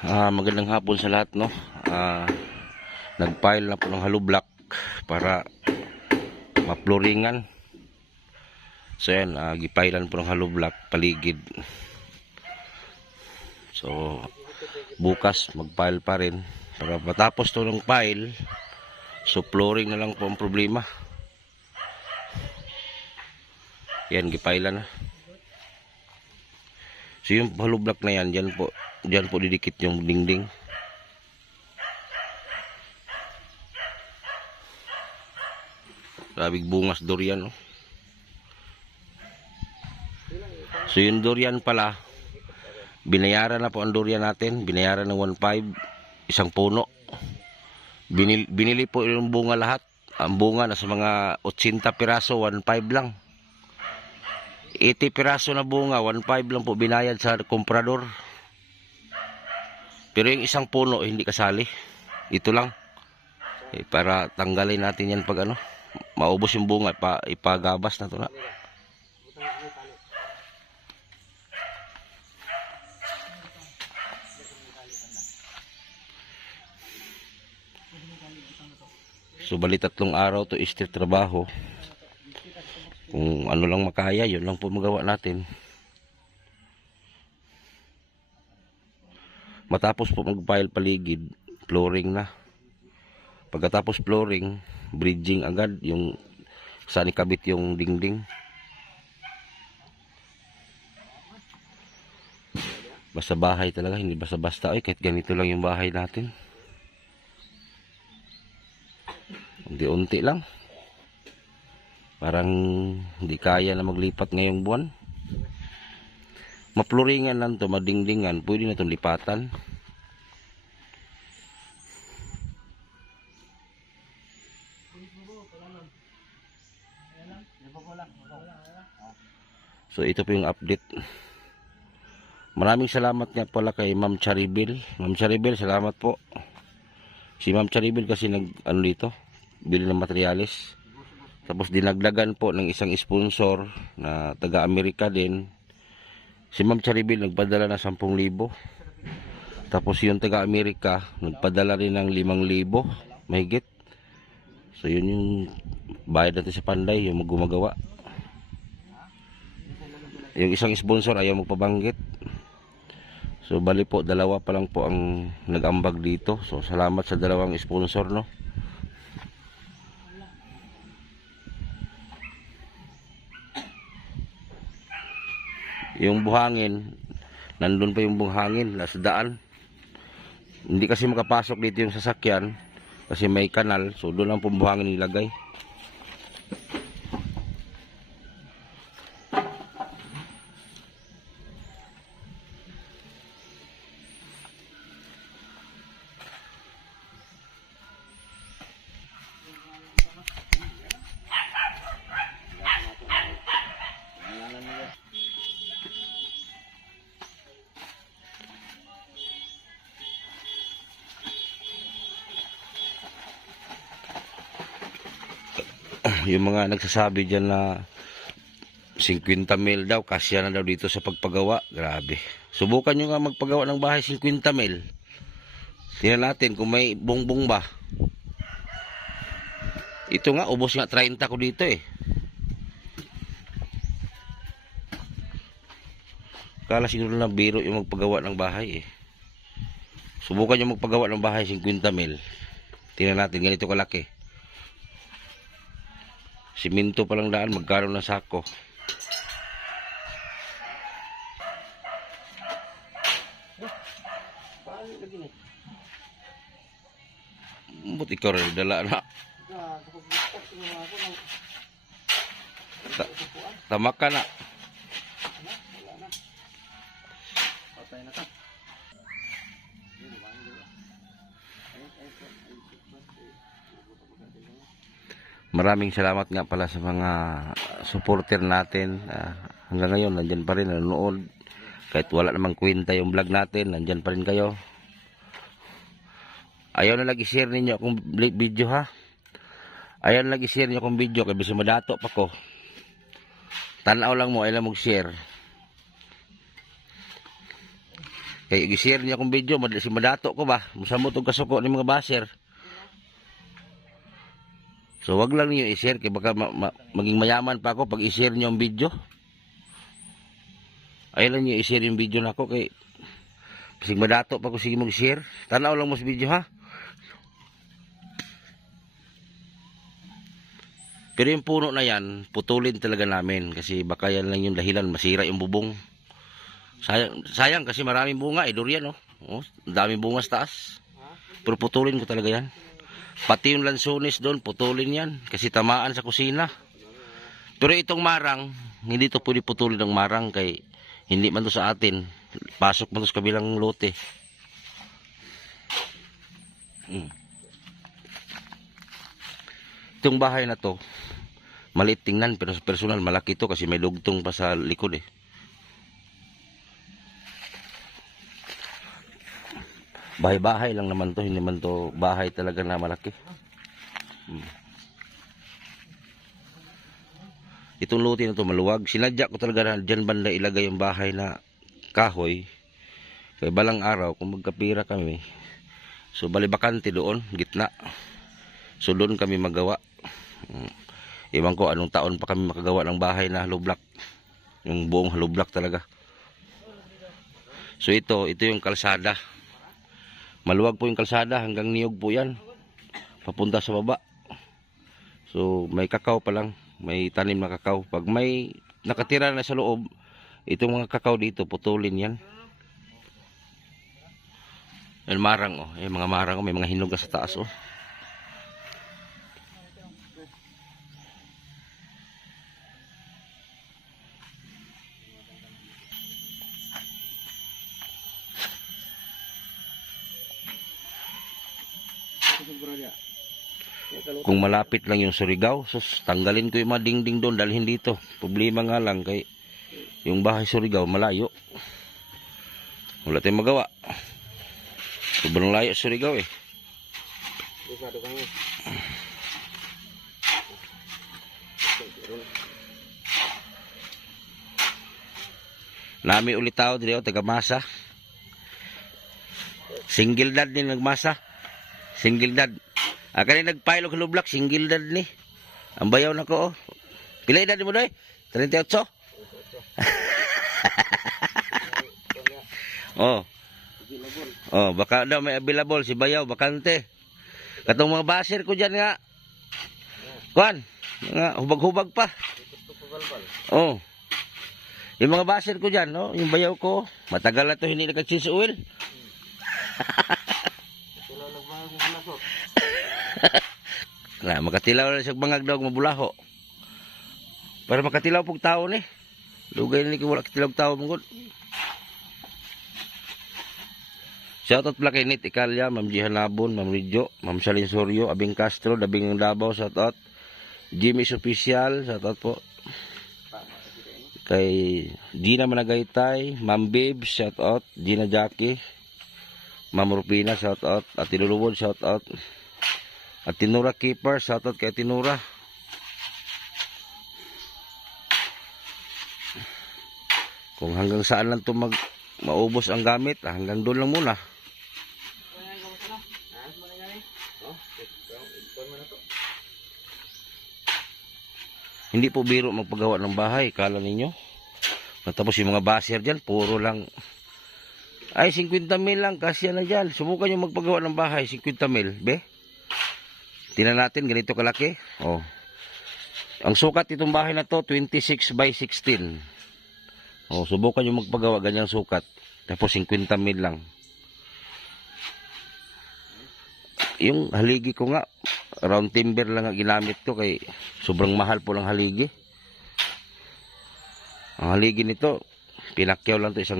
Magandang hapon sa lahat, no. Nagpile na po ng hollow block para maploringan. So yan, gipilan po ng hollow block paligid. So bukas magpile pa rin para matapos to ng pile. So flooring na lang po ang problema. Yan, gipilan na. So yung hollow block na yan, dyan po didikit yung dingding. Grabing bungas durian, no? So yung durian pala, binayaran na po ang durian natin. Binayaran ng 1.5 isang puno. Binili po yung bunga lahat. Ang bunga nasa mga 80 piraso, 1.5 lang. 80 piraso na bunga, 1.5 lang po binayad sa komprador. Pero yung isang puno hindi kasali. Ito lang. Para tanggalin natin yan pag maubos yung bunga, ipagabas na to na. So bali 3 araw to street trabaho. Kung ano lang makaya, yun lang po magawa natin. Matapos po mag-pile paligid, flooring na. Pagkatapos flooring, bridging agad yung saan ikabit yung dingding. Basta bahay talaga, hindi basta-basta. Ay, kahit ganito lang yung bahay natin. Unti-unti lang. Parang hindi kaya na maglipat ngayong buwan. Mapluringan lang to, madingdingan, pwede na itong lipatan. So ito po yung update. Maraming salamat nga pala kay Ma'am Charibel. Ma'am Charibel, salamat po. Si Ma'am Charibel kasi dito, bili ng materyales. Tapos dinagdagan po ng isang sponsor na taga-Amerika din. Si Ma'am Charibel nagpadala na 10,000. Tapos yung taga-Amerika nagpadala rin ng 5,000 mahigit. So yun yung bayad natin sa Panday, yung gumagawa. Yung isang sponsor ayaw magpabanggit. So bali po, dalawa pa lang po ang nag-ambag dito. So salamat sa dalawang sponsor, no. Yung buhangin, nandun pa yung buhangin nasa daan. Hindi kasi makapasok dito yung sasakyan kasi may kanal. So doon lang po buhangin nilagay. Yung mga nagsasabi dyan na 50,000 daw, kasya na daw dito sa pagpagawa. Grabe. Subukan nyo nga magpagawa ng bahay 50,000. Tingnan natin kung may bongbong ba. Ito nga, ubos nga 30 ko dito eh. Kala siguro na biro yung magpagawa ng bahay eh. Subukan nyo magpagawa ng bahay 50,000. Tingnan natin, ganito kalaki. Siminto pa lang daan, magkano na sako. But ikaw rin, dala na. Tama ka na. Maraming salamat nga pala sa mga supporter natin. Hanggang ngayon, nandyan pa rin, nanonood. Kahit wala namang kwenta yung vlog natin, nandyan pa rin kayo. Ayaw na lagi share ninyo akong video, ha. Ayaw na lagi share ninyo akong video, kaya bisa madato pa ko. Tanaw lang mo, ayaw lang mag-share. Kaya i-share niya akong video, si madato ko ba? Musamot og kasuko ni mga baser. So wag lang niyo i-share kay baka maging mayaman pa ako pag i-share niyo ang video. Ay lang niyo i-share yung video nako kay sig madato pa ko sige mag-share. Tanaw lang mo sa video ha. Pero yung puno na yan, putulin talaga namin kasi baka yan lang yung dahilan masira yung bubong. Sayang kasi maraming bunga durian oh. Oh, daming bunga sa taas. Pero putulin ko talaga yan. Pati yung lansones doon, putulin yan. Kasi tamaan sa kusina. Pero itong marang, hindi to pwede putulin ng marang. Kay hindi man to sa atin. Pasok man to sa kabilang lote. Itong bahay na to, maliit tingnan. Pero sa personal, malaki to kasi may lugtong pa sa likod eh. Bahay-bahay lang naman to, hindi man to bahay talaga na malaki. Itong lote na to maluwag. Sinadya ko talaga na dyan banda ilagay yung bahay na kahoy. Kaya balang araw, kung magkapira kami, so balibakante doon, gitna. So doon kami magawa. Iwan ko anong taon pa kami makagawa ng bahay na hollow block. Yung buong hollow block talaga. So ito yung kalsada. Maluwag po yung kalsada, hanggang niyog po yan. Papunta sa baba. So may kakao pa lang. May tanim na kakao. Pag may nakatira na sa loob, itong mga kakao dito, putulin yan. Yan marang oh. Mga marang oh. May mga hinog na sa taas oh. Kung malapit lang yung Surigao, sus, tanggalin ko yung mga dingding doon, dalhin dito. Problema nga lang kay yung bahay Surigao malayo. Wala tayong magawa. Sobrang layo Surigao eh. Nami ulit tao dito, taga Masa. Single dad din nagmasa. Single dad. Kanina nagpailog hollow block, single dad ni. Ang bayaw na ko oh. Pila edad mo doy? 38? Oh. Oh, baka daw may available si bayaw, bakante. Katong mga baser ko diyan nga. Kuan, nga hubag-hubag pa. Oh. Yung mga baser ko diyan, no, yung bayaw ko, matagal na to hindi nagka-change oil. Na makatilaw na sa bangag daw mabulaho. Para makatilaw pug tao ni. Lugay ni wala katilaw tao mongod. Shoutout pala kay Nit Ikalya, Ma'am Jihan Labon, Ma'am Ridjo, Ma'am Salin Soryo, Abing Castro, Dabing Davao, shoutout. Jimmy's Official, shoutout po. Kay Gina Managaytay, Ma'am Babe, shoutout. Gina Jackie, Ma'am Rupina, shoutout. At Tinuluwod, shoutout. At Tinura Keeper, shoutout kay Tinura. Kung hanggang saan lang ito maubos ang gamit, hanggang doon lang muna. Hindi po biro magpagawa ng bahay, kala ninyo. Tapos yung mga baser dyan, puro lang. Ay, 50 mil lang, kasya na dyan. Subukan nyo magpagawa ng bahay, 50 mil, be? Tingnan natin, ganito kalaki. Oh. Ang sukat itong bahay na to, 26 by 16. Oh, subukan nyo magpagawa, ganyang sukat. Tapos 50 mil lang. Yung haligi ko nga, round timber lang ang ginamit ko kay sobrang mahal po lang haligi. Ang haligi nito, pinakyaw lang to 1,000.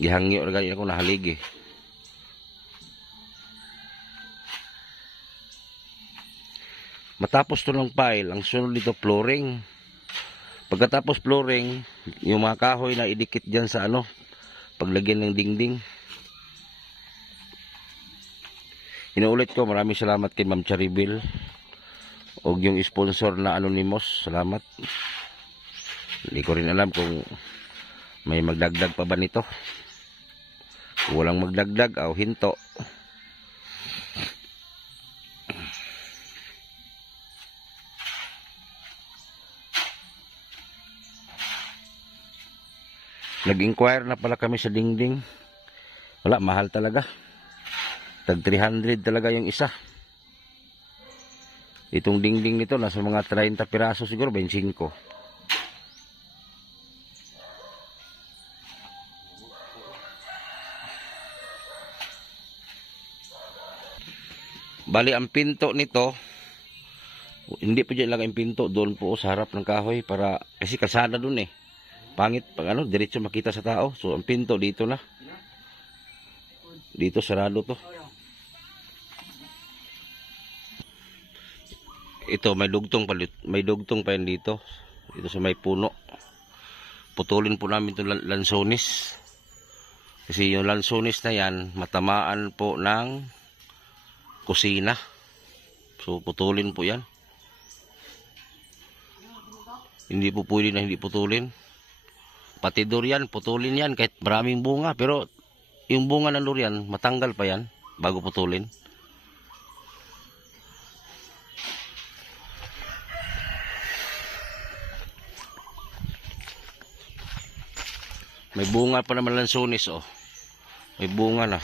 Gihangyo na ganyan ako na haligi. Matapos to ng pile, ang sunod dito flooring. Pagkatapos flooring, yung mga kahoy na idikit dyan sa paglagyan ng dingding. Inuulit ko, maraming salamat kay Ma'am Charibel o yung sponsor na Anonymous. Salamat. Hindi ko rin alam kung may magdagdag pa ba nito. Walang magdagdag o hinto. Nag-inquire na pala kami sa dingding. Wala, mahal talaga. Tag 300 talaga yung isa. Itong dingding nito nasa mga 30 piraso siguro, 25. Bali ang pinto nito, hindi po dyan lang ang pinto, doon po sa harap ng kahoy para kasi kalsada doon eh. Pangit pag ano, diretso makita sa tao. So ang pinto dito na. Dito sarado to. Ito may dugtong pa yan dito. Dito sa may puno. Putulin po namin itong lansones. Kasi yung lansones na yan matamaan po ng kusina. So putulin po yan. Hindi po pwede na hindi putulin. Pati durian, putulin yan kahit maraming bunga. Pero yung bunga ng durian, matanggal pa yan bago putulin. May bunga pa naman lansones, oh. May bunga na.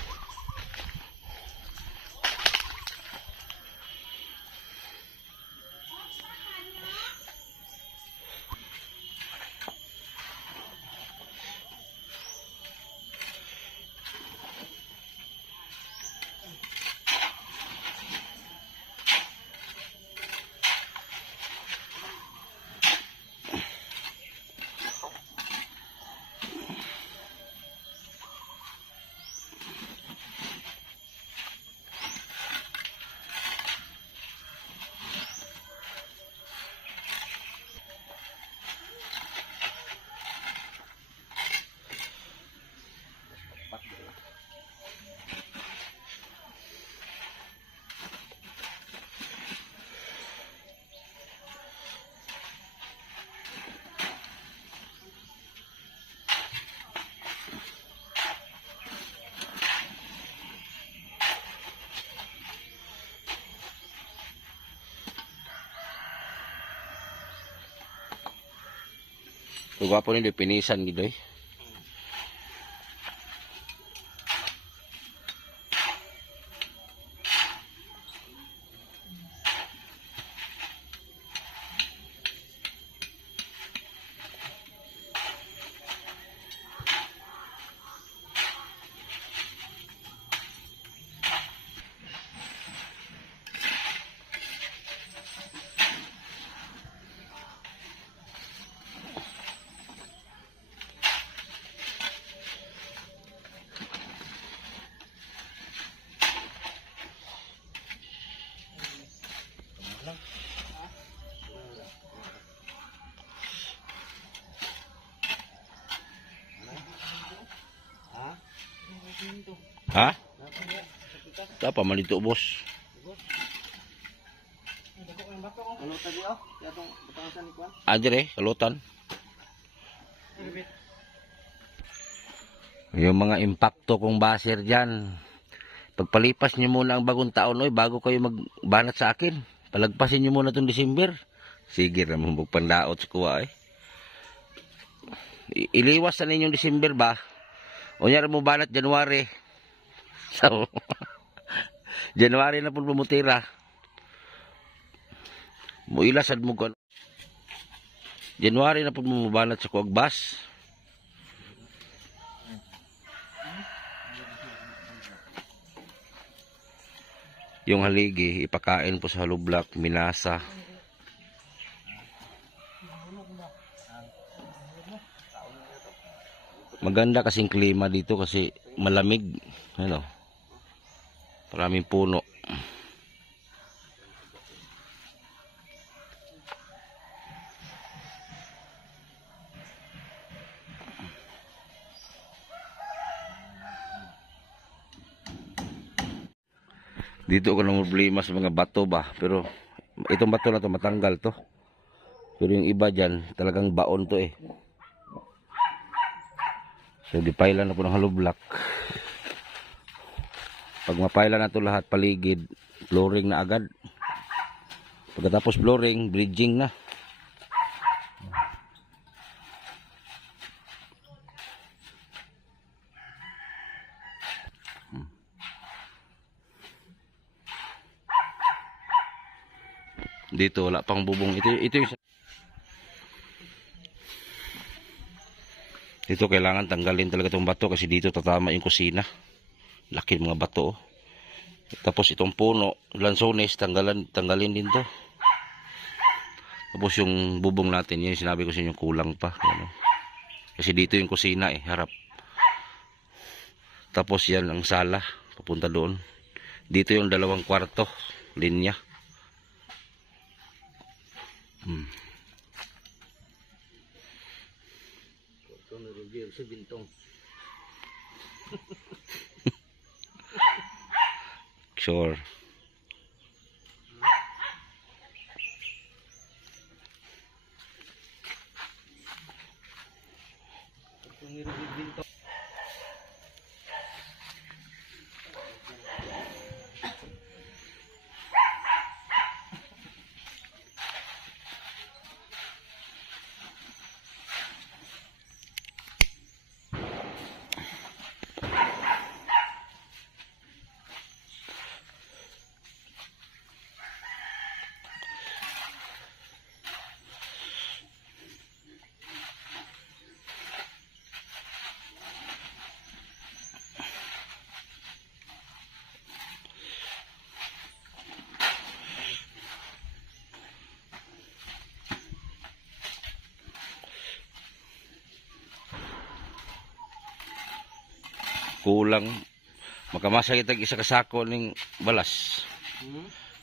Yung gwapo nila, pinisan gitu eh. Ha? Apa man dito, boss? Adre, kalutan. Yung mga impacto kong baser dyan. Pagpalipas nyo muna ang bagong taon, oy, bago kayo magbanat sa akin. Palagpasin nyo muna itong December. Sige naman, magpandaot sa kuwa eh. Iliwas na ninyong December ba? O nyari mo banat January. So, January na po bumutira. Muilasad mo ko. January na po bumubanat sa kuagbas. Yung haligi, ipakain po sa hollow block, minasa. Maganda kasing klima dito kasi malamig. Ano? Maraming puno. Dito ako ng problema sa mga bato ba. Pero itong bato na to matanggal to. Pero yung iba dyan talagang baon to eh. So dipailan na po ng hollow block. Pag mapailan na to lahat paligid, flooring na agad. Pagkatapos flooring, bridging na. Dito wala pang bubong. Ito yung dito kailangan tanggalin talaga itong bato kasi dito tatama yung kusina. Laki mga bato. Tapos itong puno, lansones, tanggalin din to. Tapos yung bubong natin, yun sinabi ko sa inyo kulang pa. Ano? Kasi dito yung kusina harap. Tapos yan ang sala, papunta doon. Dito yung 2 kwarto, linya. Sa bintong. Sure. Kulang. Makamasa kita isa kasako ning balas.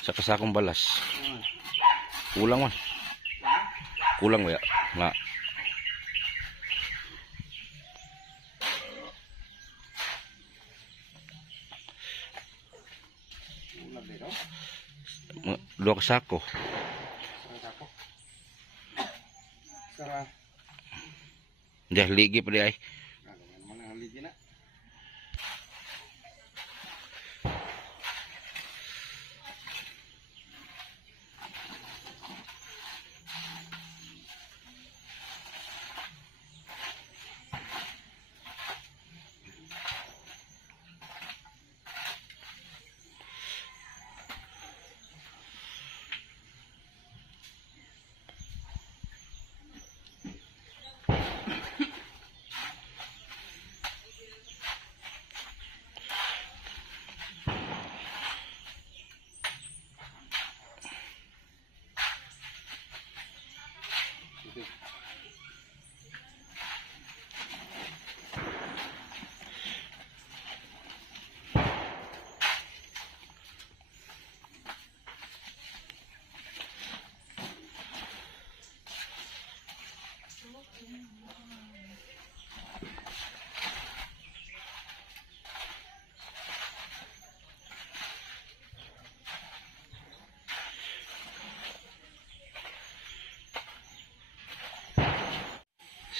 Sa kasakong balas. Kulang man. Kulang ba? Na. Dua kasako. Dah ligi pa di ay.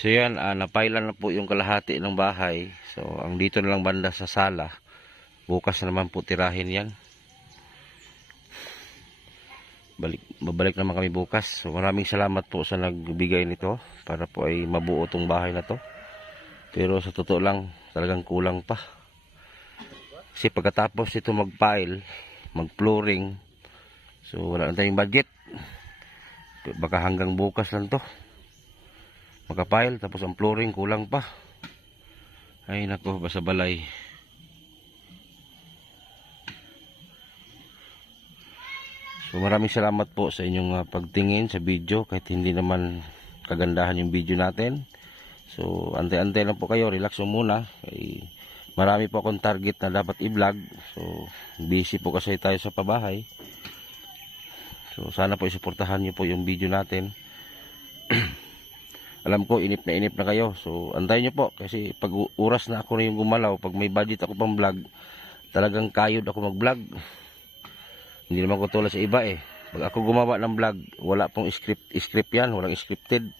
So yan, napailan na po yung kalahati ng bahay. So ang dito na lang banda sa sala. Bukas na naman po tirahin yan. Babalik naman kami bukas. So maraming salamat po sa nagbigay nito para po ay mabuo tong bahay na to. Pero sa totoo lang, talagang kulang pa. Kasi pagkatapos ito mag-pile, mag-flooring, so wala na tayong budget. Baka hanggang bukas lang to makapile, tapos ang flooring kulang pa. Ay nako, basa balay. So maraming salamat po sa inyong pagtingin sa video kahit hindi naman kagandahan yung video natin. So antay-antay lang po kayo, relax mo muna. Ay, marami po akong target na dapat i-vlog. So busy po kasi tayo sa pabahay. So sana po isuportahan niyo po yung video natin. Alam ko inip na kayo. So antayin niyo po kasi pag oras na ako na yung gumalaw, pag may budget ako pang vlog, talagang kayod ako mag-vlog. Hindi naman ko tulad sa iba Pag ako gumawa ng vlog, wala pong script yan, walang scripted.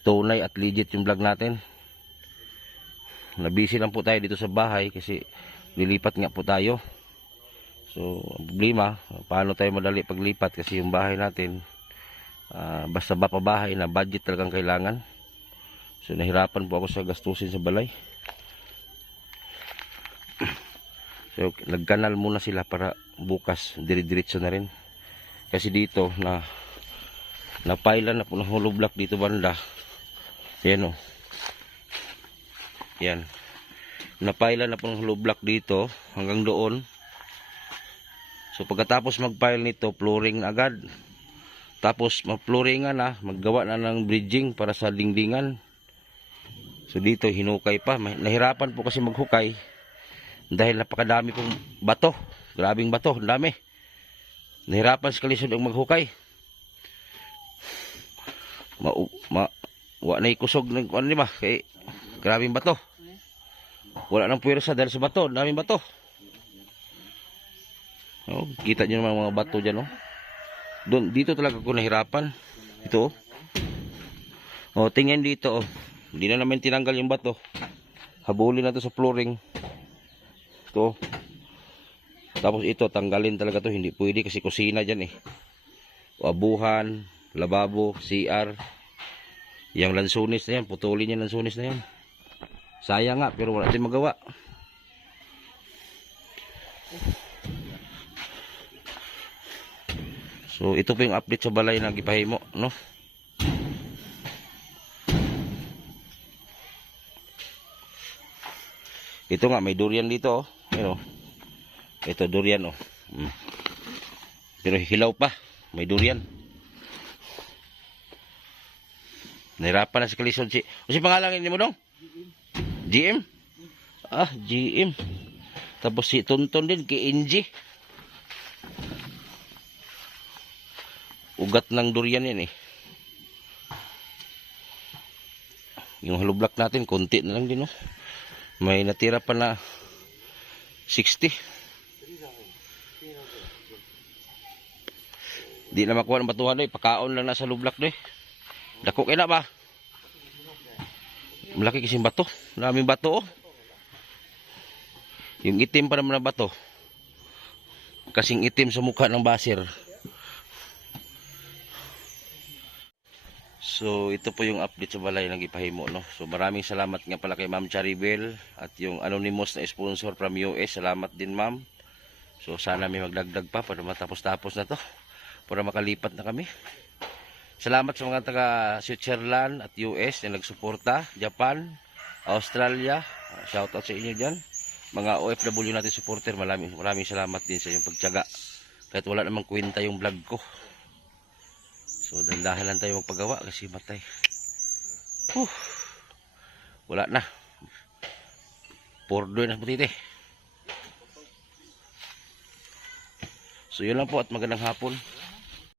Tunay at legit yung vlog natin. Nabisi lang po tayo dito sa bahay kasi lilipat nga po tayo. So, ang problema, paano tayo madali paglipat kasi yung bahay natin, basta ba pa bahay na budget talagang kailangan. So, nahirapan po ako sa gastusin sa balay. So, nagkanal muna sila para bukas, dire-diretso na rin. Kasi dito, napailan na po ng hollow block dito banda. Yan o. Yan. Napailan na po ng hollow block dito hanggang doon. So pagkatapos mag-pile nito, flooring na agad. Tapos mag-flooringan na, maggawa na ng bridging para sa dingdingan. So dito hinukay pa. Nahirapan po kasi maghukay dahil napakadami pong bato. Grabing bato, ang dami. Nahirapan sa kalisod ang maghukay. Wa na ikusog ng ano ba? Kay grabing bato. Wala nang puwersa dahil sa bato, daming bato. Oh, kita niyo naman mga bato diyan, oh. Doon dito talaga ako nahirapan. Ito, oh. Oh, tingnan dito, oh. Hindi na namin tinanggal yung bato. Habulin na to sa flooring. Ito. Tapos ito, tanggalin talaga to. Hindi pwede kasi kusina dyan, eh. Abuhan, lababo, CR. Yang lansunis na yan, putulin yung lansunis na yan. Sayang nga, pero wala tayong magawa. So, ito po yung update sa balay na gipahimo, no? Ito nga, may durian dito, oh. Pero, ito durian, oh. Pero hilaw pa, may durian. Nahirapan na si kalisod si... O si pangalan mo dong? GM? Ah, GM. Tapos si Tonton din, kay NG. Ugat ng durian yan, eh. Yung hollow block natin, konti na lang din, oh. May natira pa na 60. Di na makuha ng batuhan, eh. Pakaon lang na sa hollow block, eh. Dako kaya na ba? Malaki kasing bato. Maraming bato, oh. Yung itim pa naman na bato. Kasing itim sa mukha ng basir. So, ito po yung update sa balay ng ipahimo, no? So, maraming salamat nga pala kay Ma'am Charibel at yung anonymous na sponsor from US. Salamat din, Ma'am. So, sana may magdagdag pa para matapos-tapos na to. Para makalipat na kami. Salamat sa mga taga Switzerland at US na nagsuporta. Japan, Australia. Shoutout sa inyo dyan. Mga OFW natin supporter. Maraming salamat din sa inyong pagtiyaga. Kahit wala namang kwenta yung vlog ko. So, dandahan lang tayo magpagawa kasi matay. Wala na. Pordoy na putite. So, yun lang po at magandang hapon.